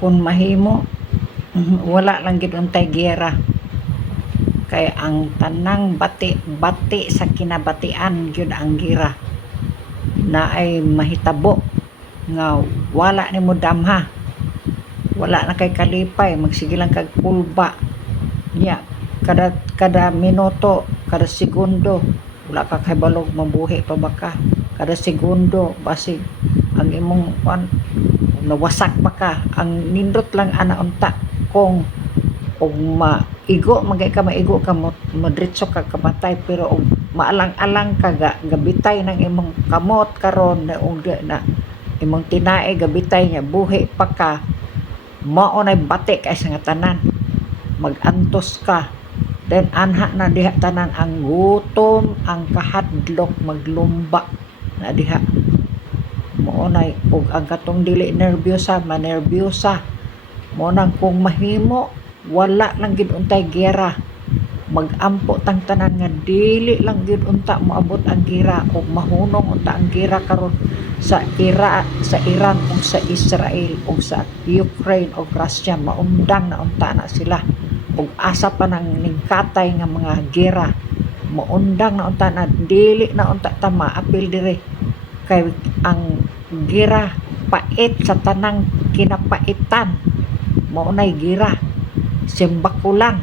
Kung mahimo, wala lang gid untay giyera. Kay ang tanang bati sa kinabatian gyud ang gira na ay mahitabo nga wala nimo damha, wala na kay kalipay, magsige lang kag pulba nya kada minuto, kada segundo, wala ka kahibalog mabuhi pa ba ka. Kada segundo basig ang imong nawasak pa ka. Ang nindot lang ana unta kung og maigo maigo ka diretso ka kamatay, pero og maalang-alang ka gabitay ng imong kamot karon na imong tinae gabitay nya buhi pa ka, mao nay bati kay sa nga tanan. Magantos ka, then anha na diha tanan ang gutom, ang kahadlok maglumba na diha. Mao nay ug ang katong dili nerbiyosa manerbyosa. Mo nang kung mahimo wala lang gid untay giyera, magampo tang tanan nga dili lang gid unta moabot ang gira ug mahunong unta ang gira karon sa Iran ug sa Israel ug sa Ukraine ug Russia. Maundang na unta na sila ug asa pa nang ningkatay nga mga gera. Maundang na unta na dili na unta ta maapil dire kay ang gira pait sa tanang kinapaitan. Mao nay gira simbak ko lang